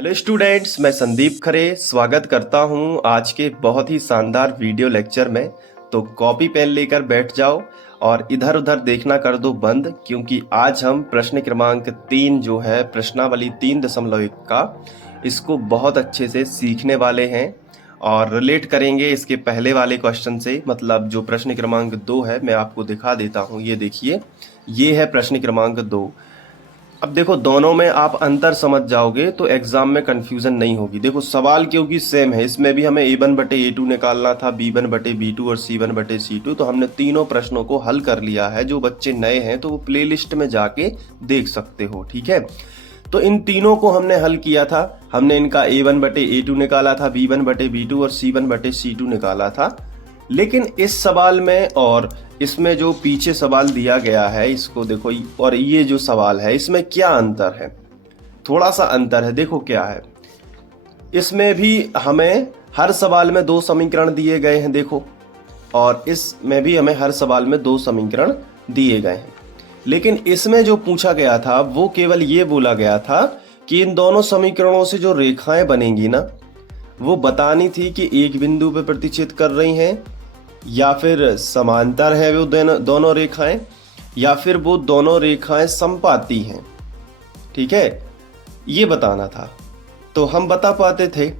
Hello students, मैं संदीप खरे स्वागत करता हूं आज के बहुत ही शानदार वीडियो लेक्चर में। तो कॉपी पेन लेकर बैठ जाओ और इधर उधर देखना कर दो बंद, क्योंकि आज हम प्रश्न क्रमांक 3 जो है प्रश्नावली 3.1 का इसको बहुत अच्छे से सीखने वाले हैं और रिलेट करेंगे इसके पहले वाले क्वेश्चन से। मतलब जो प्रश्न क्रमांक 2 है मैं आपको दिखा देता हूँ। ये देखिए, ये है प्रश्न क्रमांक 2। अब देखो, दोनों में आप अंतर समझ जाओगे तो एग्जाम में कंफ्यूजन नहीं होगी। देखो, सवाल क्योंकि सेम है, इसमें भी हमें A1/A2 निकालना था, B1/B2 और C1/C2। तो हमने तीनों प्रश्नों को हल कर लिया है। जो बच्चे नए हैं तो वो प्लेलिस्ट में जाके देख सकते हो, ठीक है। तो इन तीनों को हमने हल किया था। हमने इनका A1/A2 निकाला था, B1/B2 और C1/C2 निकाला था। लेकिन इस सवाल में और इसमें जो पीछे सवाल दिया गया है इसको देखो, और ये जो सवाल है इसमें क्या अंतर है। थोड़ा सा अंतर है, देखो क्या है। इसमें भी हमें हर सवाल में 2 समीकरण दिए गए हैं, देखो, और इसमें भी हमें हर सवाल में 2 समीकरण दिए गए हैं। लेकिन इसमें जो पूछा गया था वो केवल ये बोला गया था कि इन दोनों समीकरणों से जो रेखाएं बनेंगी ना, वो बतानी थी कि एक बिंदु पर प्रतिच्छेद कर रही हैं, या फिर समांतर है वो दोनों रेखाएं, या फिर वो दोनों रेखाएं समपाती हैं, ठीक है। ये बताना था तो हम बता पाते थे।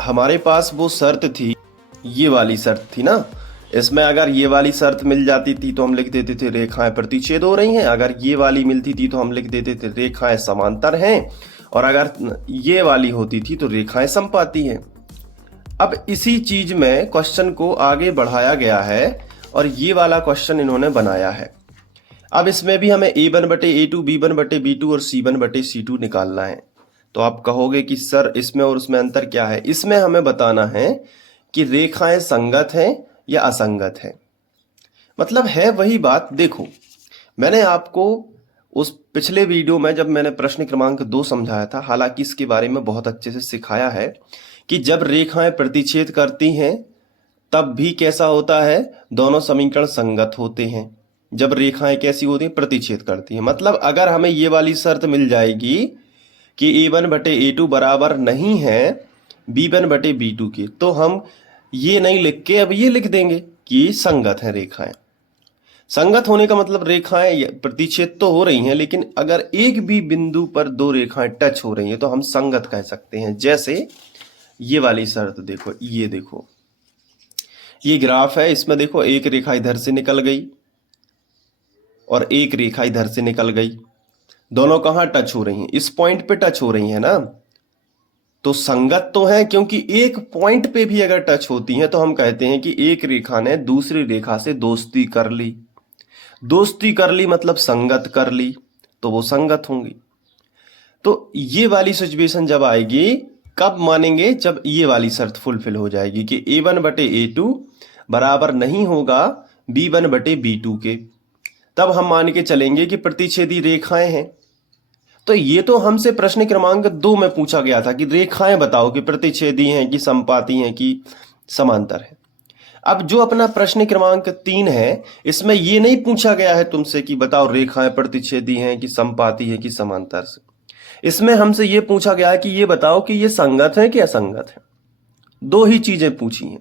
हमारे पास वो शर्त थी, ये वाली शर्त थी ना। इसमें अगर ये वाली शर्त मिल जाती थी तो हम लिख देते थे रेखाएं प्रतिच्छेद हो रही हैं। अगर ये वाली मिलती थी तो हम लिख देते थे रेखाएं समांतर हैं, और अगर ये वाली होती थी तो रेखाएं समपाती हैं। अब इसी चीज में क्वेश्चन को आगे बढ़ाया गया है और ये वाला क्वेश्चन इन्होंने बनाया है। अब इसमें भी हमें A1/A2, B1/B2 और C1/C2 निकालना है। तो आप कहोगे कि सर इसमें और उसमें अंतर क्या है। इसमें हमें बताना है कि रेखाएं संगत हैं या असंगत हैं। मतलब है वही बात। देखो, मैंने आपको उस पिछले वीडियो में जब मैंने प्रश्न क्रमांक 2 समझाया था, हालांकि इसके बारे में बहुत अच्छे से सिखाया है कि जब रेखाएं प्रतिच्छेद करती हैं तब भी कैसा होता है, दोनों समीकरण संगत होते हैं। जब रेखाएं कैसी होती हैं, प्रतिच्छेद करती हैं। मतलब अगर हमें ये वाली शर्त मिल जाएगी कि A1/A2 बराबर नहीं है B1/B2 के, तो हम ये नहीं लिख के अब ये लिख देंगे कि संगत है रेखाएं। संगत होने का मतलब रेखाएं प्रतिच्छेद तो हो रही हैं, लेकिन अगर एक भी बिंदु पर 2 रेखाएं टच हो रही हैं तो हम संगत कह सकते हैं। जैसे ये वाली शर्त देखो, ये देखो, ये ग्राफ है। इसमें देखो, एक रेखा इधर से निकल गई और एक रेखा इधर से निकल गई। दोनों कहां टच हो रही हैं? इस पॉइंट पे टच हो रही हैं ना। तो संगत तो है, क्योंकि एक पॉइंट पे भी अगर टच होती हैं तो हम कहते हैं कि एक रेखा ने दूसरी रेखा से दोस्ती कर ली। दोस्ती कर ली मतलब संगत कर ली, तो वो संगत होंगी। तो ये वाली सिचुएशन जब आएगी, कब मानेंगे? जब ये वाली शर्त फुलफिल हो जाएगी कि A1/A2 बराबर नहीं होगा B1/B2 के। तब हम मान के चलेंगे कि प्रतिच्छेदी रेखाएं हैं। तो ये तो हमसे प्रश्न क्रमांक 2 में पूछा गया था कि रेखाएं बताओ कि प्रतिच्छेदी हैं कि समपाती हैं कि समांतर है। अब जो अपना प्रश्न क्रमांक 3 है, इसमें ये नहीं पूछा गया है तुमसे कि बताओ रेखाएं प्रतिच्छेदी हैं कि समपाती है कि समांतर से। इसमें हमसे ये पूछा गया है कि ये बताओ कि ये संगत है कि असंगत है। 2 ही चीजें पूछी हैं।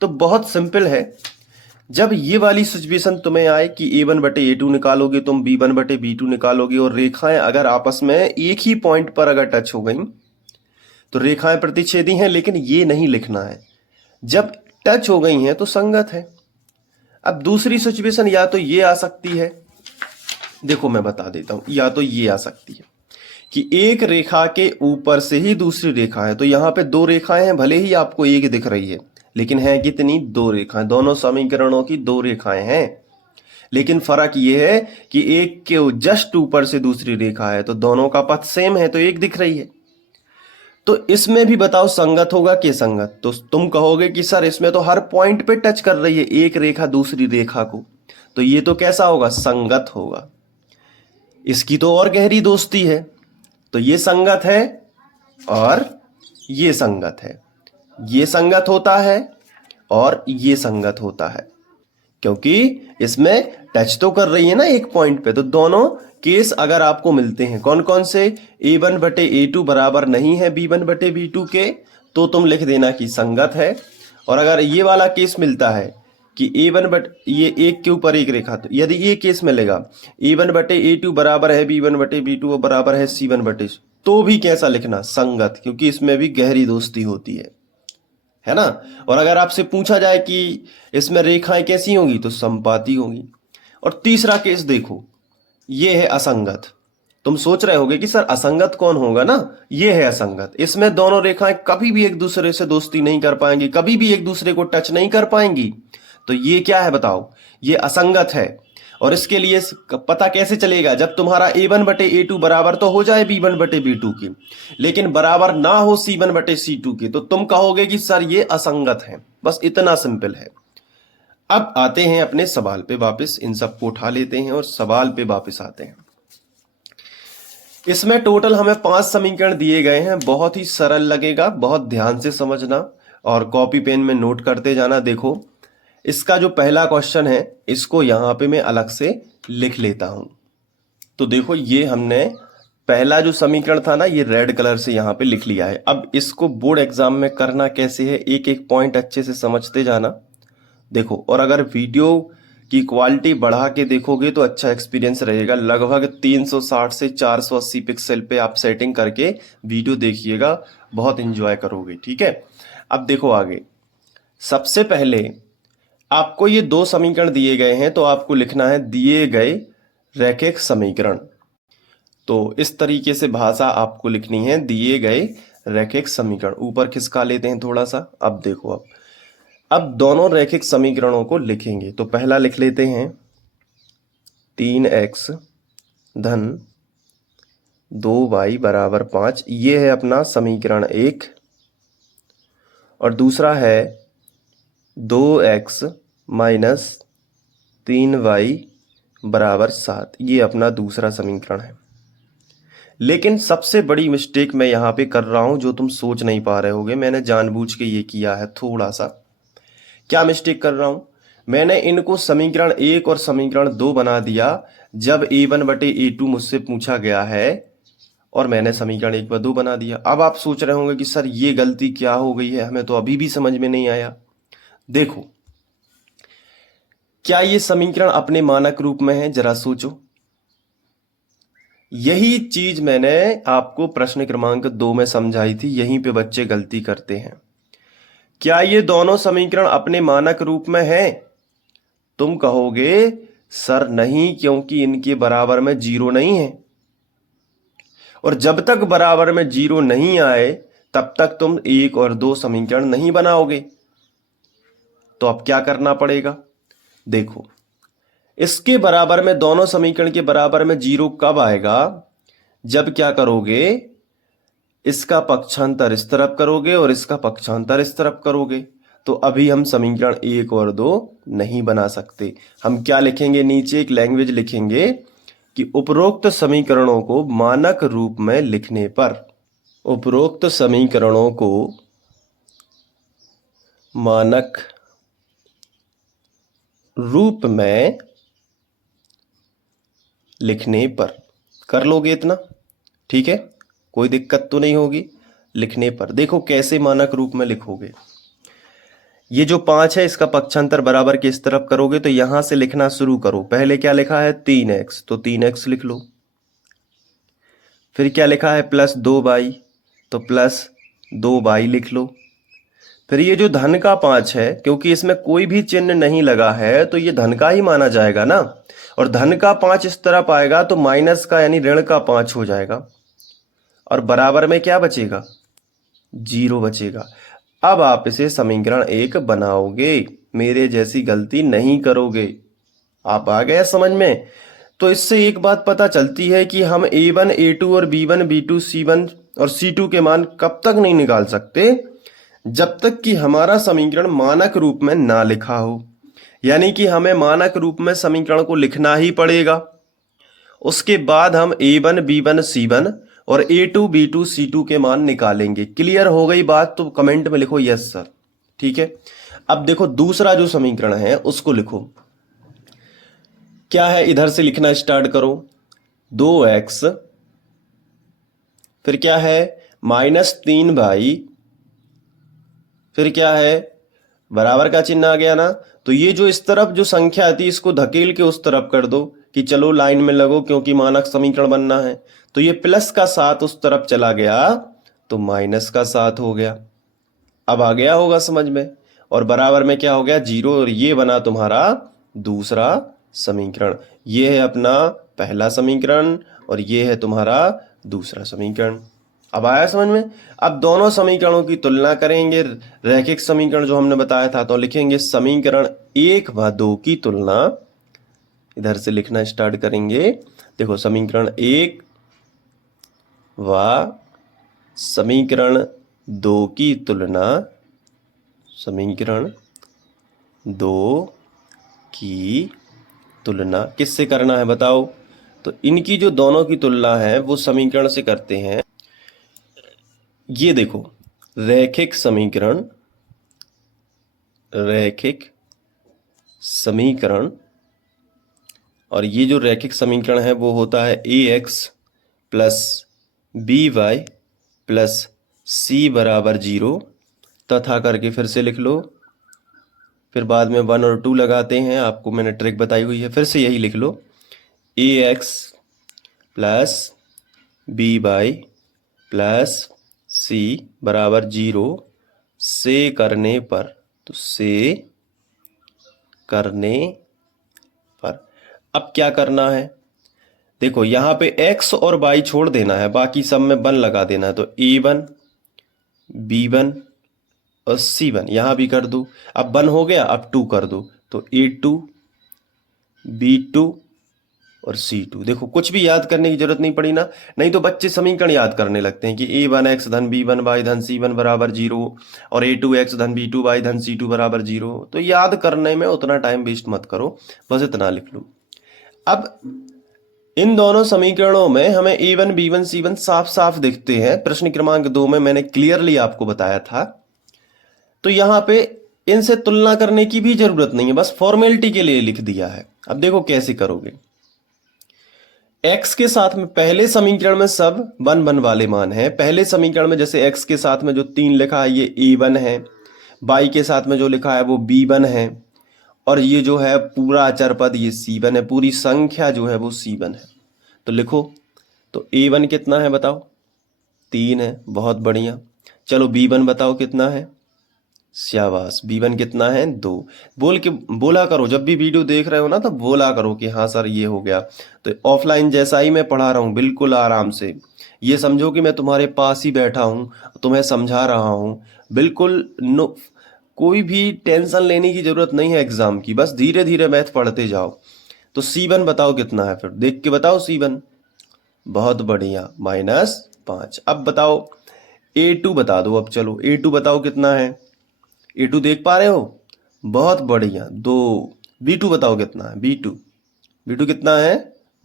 तो बहुत सिंपल है। जब ये वाली सिचुएशन तुम्हें आए कि A1/A2 निकालोगे, तुम B1/B2 निकालोगे, और रेखाएं अगर आपस में एक ही पॉइंट पर अगर टच हो गई तो रेखाएं प्रतिच्छेदी हैं, लेकिन ये नहीं लिखना है। जब टच हो गई हैं तो संगत है। अब दूसरी सिचुएशन या तो ये आ सकती है, देखो मैं बता देता हूं, या तो ये आ सकती है कि एक रेखा के ऊपर से ही दूसरी रेखा है। तो यहां पे 2 रेखाएं हैं, भले ही आपको एक दिख रही है, लेकिन है कितनी? 2 रेखाएं। दोनों समीकरणों की 2 रेखाएं हैं, लेकिन फर्क ये है कि एक के जस्ट ऊपर से दूसरी रेखा है, तो दोनों का पथ सेम है तो एक दिख रही है। तो इसमें भी बताओ संगत होगा कि संगत? तो तुम कहोगे कि सर इसमें तो हर पॉइंट पे टच कर रही है एक रेखा दूसरी रेखा को, तो ये तो कैसा होगा? संगत होगा। इसकी तो और गहरी दोस्ती है। तो ये संगत है और ये संगत है। ये संगत होता है और ये संगत होता है। क्योंकि इसमें टच तो कर रही है ना एक पॉइंट पे। तो दोनों केस अगर आपको मिलते हैं, कौन कौन से, a1 बटे a2 बराबर नहीं है b1 बटे b2 के, तो तुम लिख देना कि संगत है। और अगर ये वाला केस मिलता है कि a1 बट ये एक के ऊपर एक रेखा, तो यदि ये केस मिलेगा a1 बटे a2 बराबर है b1 बटे b2 और बराबर है c1 बटे, तो भी कैसा लिखना, संगत, क्योंकि इसमें भी गहरी दोस्ती होती है ना। और अगर आपसे पूछा जाए कि इसमें रेखाएं कैसी होंगी, तो संपाती होंगी। और तीसरा केस देखो, ये है असंगत। तुम सोच रहे होगे कि सर असंगत कौन होगा ना, ये है असंगत। इसमें दोनों रेखाएं कभी भी एक दूसरे से दोस्ती नहीं कर पाएंगी, कभी भी एक दूसरे को टच नहीं कर पाएंगी। तो ये क्या है बताओ, ये असंगत है। और इसके लिए पता कैसे चलेगा, जब तुम्हारा a1 बटे a2 बराबर तो हो जाए b1 बटे b2 के, लेकिन बराबर ना हो c1 बटे c2 के, तो तुम कहोगे कि सर ये असंगत है। बस इतना सिंपल है। अब आते हैं अपने सवाल पे वापस, इन सबको उठा लेते हैं और सवाल पे वापस आते हैं। इसमें टोटल हमें 5 समीकरण दिए गए हैं। बहुत ही सरल लगेगा, बहुत ध्यान से समझना और कॉपी पेन में नोट करते जाना। देखो, इसका जो पहला क्वेश्चन है, इसको यहां पे मैं अलग से लिख लेता हूं। तो देखो, ये हमने पहला जो समीकरण था ना, ये रेड कलर से यहां पे लिख लिया है। अब इसको बोर्ड एग्जाम में करना कैसे है, एक एक पॉइंट अच्छे से समझते जाना। देखो, और अगर वीडियो की क्वालिटी बढ़ा के देखोगे तो अच्छा एक्सपीरियंस रहेगा। लगभग 360 से 480 पिक्सल पे आप सेटिंग करके वीडियो देखिएगा, बहुत इंजॉय करोगे। ठीक है, अब देखो आगे। सबसे पहले आपको ये 2 समीकरण दिए गए हैं, तो आपको लिखना है दिए गए रैखिक समीकरण। तो इस तरीके से भाषा आपको लिखनी है, दिए गए रैखिक समीकरण। ऊपर खिसका लेते हैं थोड़ा सा। अब देखो, अब दोनों रैखिक समीकरणों को लिखेंगे। तो पहला लिख लेते हैं 3x धन 2y बराबर 5, ये है अपना समीकरण 1। और दूसरा है 2x माइनस 3y बराबर 7, ये अपना दूसरा समीकरण है। लेकिन सबसे बड़ी मिस्टेक मैं यहाँ पे कर रहा हूं, जो तुम सोच नहीं पा रहे होगे, मैंने जानबूझ के ये किया है थोड़ा सा। क्या मिस्टेक कर रहा हूं, मैंने इनको समीकरण 1 और समीकरण 2 बना दिया जब a1 बटे a2 मुझसे पूछा गया है, और मैंने समीकरण 1 व 2 बना दिया। अब आप सोच रहे होंगे कि सर ये गलती क्या हो गई है, हमें तो अभी भी समझ में नहीं आया। देखो, क्या ये समीकरण अपने मानक रूप में है, जरा सोचो। यही चीज मैंने आपको प्रश्न क्रमांक 2 में समझाई थी, यहीं पे बच्चे गलती करते हैं। क्या ये दोनों समीकरण अपने मानक रूप में हैं? तुम कहोगे सर नहीं, क्योंकि इनके बराबर में 0 नहीं है। और जब तक बराबर में 0 नहीं आए तब तक तुम 1 और 2 समीकरण नहीं बनाओगे। तो अब क्या करना पड़ेगा, देखो, इसके बराबर में, दोनों समीकरण के बराबर में 0 कब आएगा, जब क्या करोगे, इसका पक्षांतर इस तरफ करोगे और इसका पक्षांतर इस तरफ करोगे। तो अभी हम समीकरण 1 और 2 नहीं बना सकते। हम क्या लिखेंगे, नीचे एक लैंग्वेज लिखेंगे कि उपरोक्त समीकरणों को मानक रूप में लिखने पर, उपरोक्त समीकरणों को मानक रूप में लिखने पर, कर लोगे इतना, ठीक है, कोई दिक्कत तो नहीं होगी लिखने पर। देखो कैसे मानक रूप में लिखोगे, ये जो 5 है इसका पक्षांतर बराबर किस तरफ करोगे, तो यहां से लिखना शुरू करो। पहले क्या लिखा है 3x, तो 3x लिख लो। फिर क्या लिखा है प्लस 2y, तो प्लस 2y लिख लो। फिर ये जो धन का 5 है, क्योंकि इसमें कोई भी चिन्ह नहीं लगा है तो ये धन का ही माना जाएगा ना, और धन का 5 इस तरफ आएगा तो माइनस का यानी ऋण का 5 हो जाएगा, और बराबर में क्या बचेगा, 0 बचेगा। अब आप इसे समीकरण 1 बनाओगे, मेरे जैसी गलती नहीं करोगे। आप आ गया समझ में। तो इससे एक बात पता चलती है कि हम a1 a2 और b1 b2 c1 और c2 के मान कब तक नहीं निकाल सकते, जब तक कि हमारा समीकरण मानक रूप में ना लिखा हो। यानी कि हमें मानक रूप में समीकरण को लिखना ही पड़ेगा। उसके बाद हम a1 b1 c1 और a2 b2 c2 के मान निकालेंगे। क्लियर हो गई बात, तो कमेंट में लिखो यस सर। ठीक है, अब देखो दूसरा जो समीकरण है उसको लिखो। क्या है, इधर से लिखना स्टार्ट करो। 2x, फिर क्या है -3y, फिर क्या है बराबर का चिन्ह आ गया ना। तो ये जो इस तरफ जो संख्या आती है इसको धकेल के उस तरफ कर दो कि चलो लाइन में लगो, क्योंकि मानक समीकरण बनना है। तो ये प्लस का 7 उस तरफ चला गया तो माइनस का 7 हो गया। अब आ गया होगा समझ में। और बराबर में क्या हो गया 0, और ये बना तुम्हारा दूसरा समीकरण। ये है अपना पहला समीकरण और ये है तुम्हारा दूसरा समीकरण। अब आया समझ में। अब दोनों समीकरणों की तुलना करेंगे। रैखिक समीकरण जो हमने बताया था, तो लिखेंगे समीकरण 1 व 2 की तुलना। इधर से लिखना स्टार्ट करेंगे। देखो समीकरण 1 व समीकरण 2 की तुलना, समीकरण 2 की तुलना किससे करना है बताओ। तो इनकी जो दोनों की तुलना है वो समीकरण से करते हैं। ये देखो रैखिक समीकरण, रैखिक समीकरण, और ये जो रैखिक समीकरण है वो होता है ax plus b y plus c बराबर 0 तथा करके फिर से लिख लो। फिर बाद में 1 और 2 लगाते हैं, आपको मैंने ट्रिक बताई हुई है, फिर से यही लिख लो। ax plus b y plus c बराबर 0 से करने पर, तो से करने पर अब क्या करना है। देखो यहाँ पे x और y छोड़ देना है, बाकी सब में 1 लगा देना है। तो a1 b1 और c1 यहाँ भी कर दो। अब 1 हो गया, अब 2 कर दो। तो a2 b2 और c2। देखो कुछ भी याद करने की जरूरत नहीं पड़ी ना। नहीं तो बच्चे समीकरण याद करने लगते हैं कि a1 x धन b1 y धन c1 बराबर 0 और a2 x धन b2 y धन c2 बराबर 0। तो याद करने में उतना टाइम वेस्ट मत करो, बस इतना लिख लो। अब इन दोनों समीकरणों में हमें a1 b1 c1 साफ साफ दिखते हैं। प्रश्न क्रमांक 2 में मैंने क्लियरली आपको बताया था। तो यहां पे इनसे तुलना करने की भी जरूरत नहीं है, बस फॉर्मेलिटी के लिए लिख दिया है। अब देखो कैसे करोगे। x के साथ में पहले समीकरण में सब 1 1 वाले मान हैं। पहले समीकरण में जैसे x के साथ में जो 3 लिखा है ये a1 है, y के साथ में जो लिखा है वो b1 है, और ये जो है पूरा अचर पद ये c1 है, पूरी संख्या जो है वो c1 है। तो लिखो। तो a1 कितना है बताओ, 3 है, बहुत बढ़िया। चलो b1 बताओ कितना है, शाबाश, b1 कितना है 2। बोल के बोला करो, जब भी वीडियो देख रहे हो ना तो बोला करो कि हाँ सर ये हो गया। तो ऑफलाइन जैसा ही मैं पढ़ा रहा हूँ, बिल्कुल आराम से। ये समझो कि मैं तुम्हारे पास ही बैठा हूँ, तुम्हें समझा रहा हूँ। बिल्कुल नो, कोई भी टेंशन लेने की जरूरत नहीं है एग्जाम की, बस धीरे धीरे मैथ पढ़ते जाओ। तो c1 बताओ कितना है, फिर देख के बताओ c1। बहुत बढ़िया, -5। अब बताओ a2 बता दो। अब चलो a2 बताओ कितना है, a2 देख पा रहे हो, बहुत बढ़िया 2। b2 बताओ कितना है, b2 कितना है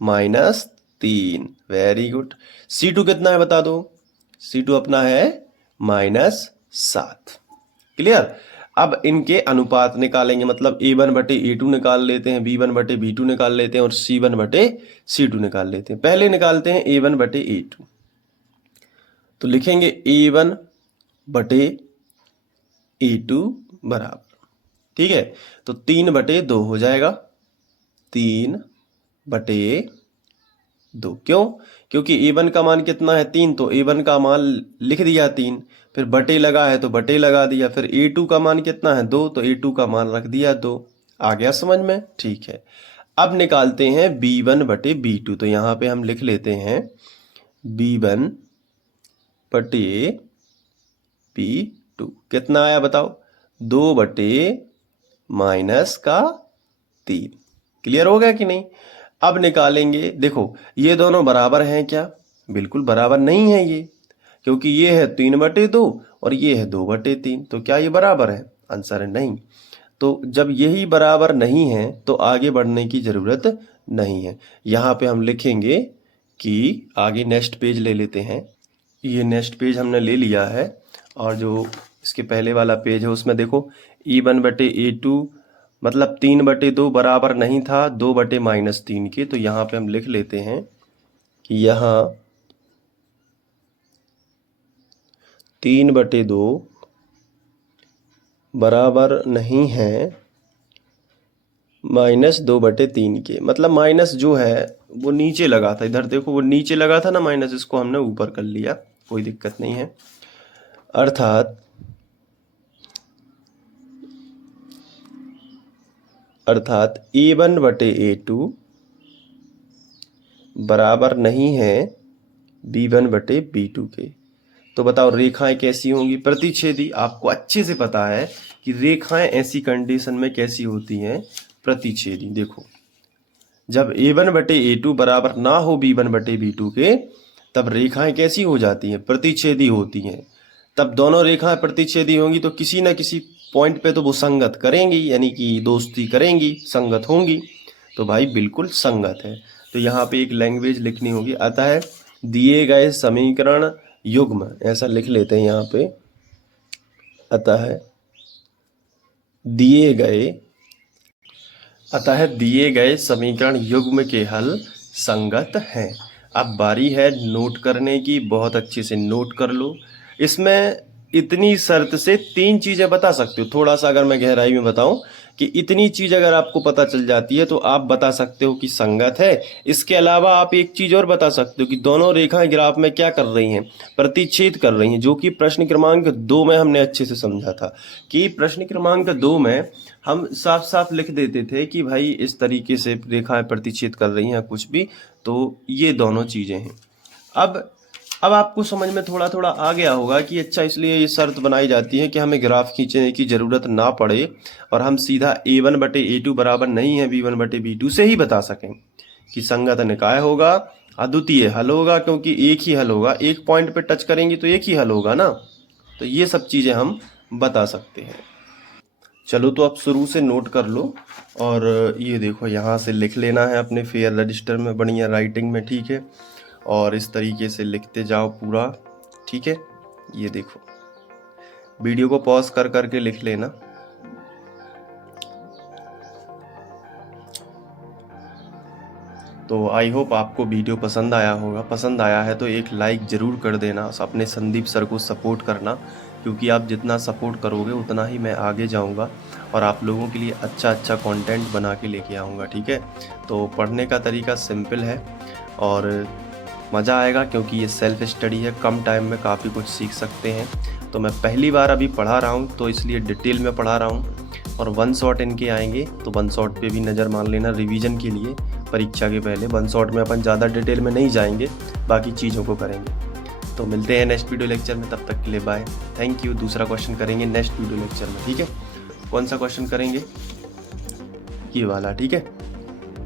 -3, वेरी गुड। c2 कितना है बता दो, c2 अपना है -7। क्लियर। अब इनके अनुपात निकालेंगे, मतलब a1 बटे a2 निकाल लेते हैं, b1 बटे b2 निकाल लेते हैं और c1 बटे c2 निकाल लेते हैं। पहले निकालते हैं a1 बटे a2। तो लिखेंगे a1 बटे a2 बराबर, ठीक है, तो 3 बटे 2 हो जाएगा, 3 बटे 2। क्यों, क्योंकि a1 का मान कितना है 3, तो a1 का मान लिख दिया 3, फिर बटे लगा है तो बटे लगा दिया, फिर a2 का मान कितना है 2, तो a2 का मान रख दिया 2। आ गया समझ में, ठीक है। अब निकालते हैं b1 बटे b2। तो यहाँ पे हम लिख लेते हैं b1 बटे b2 कितना आया बताओ, 2 बटे -3। क्लियर हो गया कि नहीं। अब निकालेंगे, देखो ये दोनों बराबर हैं क्या, बिल्कुल बराबर नहीं है ये, क्योंकि ये है 3 बटे 2 और ये है 2 बटे 3। तो क्या ये बराबर है, आंसर है नहीं। तो जब यही बराबर नहीं है तो आगे बढ़ने की जरूरत नहीं है। यहाँ पे हम लिखेंगे कि आगे नेक्स्ट पेज ले लेते हैं। ये नेक्स्ट पेज हमने ले लिया है, और जो इसके पहले वाला पेज है उसमें देखो e1 बटे a2 मतलब 3/2 बराबर नहीं था 2/-3 के। तो यहाँ पे हम लिख लेते हैं कि यहाँ 3/2 बराबर नहीं है -2/3 के। मतलब माइनस जो है वो नीचे लगा था, इधर देखो वो नीचे लगा था ना माइनस, इसको हमने ऊपर कर लिया, कोई दिक्कत नहीं है। अर्थात A1/A2 बराबर नहीं है B1/B2 के। तो बताओ रेखाएं कैसी होंगी? प्रतिच्छेदी। आपको अच्छे से पता है कि रेखाएं ऐसी कंडीशन में कैसी होती हैं? प्रतिच्छेदी। देखो जब A1/A2 बराबर ना हो B1/B2 के, तब रेखाएं कैसी हो जाती हैं? प्रतिच्छेदी होती हैं। तब दोनों रेखाएं प्रतिच्छेदी होंगी तो किसी ना किसी पॉइंट पे तो वो संगत करेंगी, यानी कि दोस्ती करेंगी, संगत होंगी। तो भाई बिल्कुल संगत है। तो यहाँ पे एक लैंग्वेज लिखनी होगी। अतः दिए गए समीकरण युग्म, ऐसा लिख लेते हैं यहाँ पे। अतः दिए गए समीकरण युग्म के हल संगत हैं। अब बारी है नोट करने की, बहुत अच्छे से नोट कर लो। इसमें इतनी शर्त से 3 चीजें बता सकते हो। थोड़ा सा अगर मैं गहराई में बताऊं कि इतनी चीज अगर आपको पता चल जाती है तो आप बता सकते हो कि संगत है। इसके अलावा आप एक चीज और बता सकते हो कि दोनों रेखाएं ग्राफ में क्या कर रही हैं? प्रतिच्छेद कर रही हैं, जो कि प्रश्न क्रमांक 2 में हमने अच्छे से समझा था। कि प्रश्न क्रमांक 2 में हम साफ साफ लिख देते थे कि भाई इस तरीके से रेखाएं प्रतिच्छेद कर रही हैं कुछ भी, तो ये दोनों चीजें हैं। अब आपको समझ में थोड़ा थोड़ा आ गया होगा कि अच्छा इसलिए ये शर्त बनाई जाती है कि हमें ग्राफ खींचने की ज़रूरत ना पड़े और हम सीधा A1/A2 बराबर नहीं है B1/B2 से ही बता सकें कि संगत निकाय होगा, अद्वितीय हल होगा, क्योंकि एक ही हल होगा। एक पॉइंट पे टच करेंगे तो एक ही हल होगा ना। तो ये सब चीज़ें हम बता सकते हैं। चलो तो अब शुरू से नोट कर लो। और ये देखो यहाँ से लिख लेना है अपने फेयर रजिस्टर में बढ़िया राइटिंग में, ठीक है। और इस तरीके से लिखते जाओ पूरा, ठीक है। ये देखो वीडियो को पॉज कर करके लिख लेना। तो आई होप आपको वीडियो पसंद आया होगा। पसंद आया है तो एक लाइक ज़रूर कर देना। अपने संदीप सर को सपोर्ट करना, क्योंकि आप जितना सपोर्ट करोगे उतना ही मैं आगे जाऊंगा और आप लोगों के लिए अच्छा अच्छा कंटेंट बना के लेके आऊँगा, ठीक है। तो पढ़ने का तरीका सिंपल है और मज़ा आएगा, क्योंकि ये सेल्फ स्टडी है, कम टाइम में काफ़ी कुछ सीख सकते हैं। तो मैं पहली बार अभी पढ़ा रहा हूँ तो इसलिए डिटेल में पढ़ा रहा हूँ। और 1 शॉट इनके आएंगे तो 1 शॉट पे भी नज़र मान लेना रिवीजन के लिए, परीक्षा के पहले। 1 शॉट में अपन ज़्यादा डिटेल में नहीं जाएंगे, बाकी चीज़ों को करेंगे। तो मिलते हैं नेक्स्ट वीडियो लेक्चर में, तब तक के लिए बाय, थैंक यू। दूसरा क्वेश्चन करेंगे नेक्स्ट वीडियो लेक्चर में, ठीक है। कौन सा क्वेश्चन करेंगे? ये वाला, ठीक है,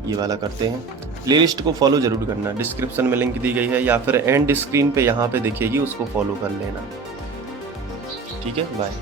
ये वाला करते हैं। प्लेलिस्ट को फॉलो जरूर करना, डिस्क्रिप्शन में लिंक दी गई है या फिर एंड स्क्रीन पे यहाँ पे दिखेगी, उसको फॉलो कर लेना, ठीक है। बाय।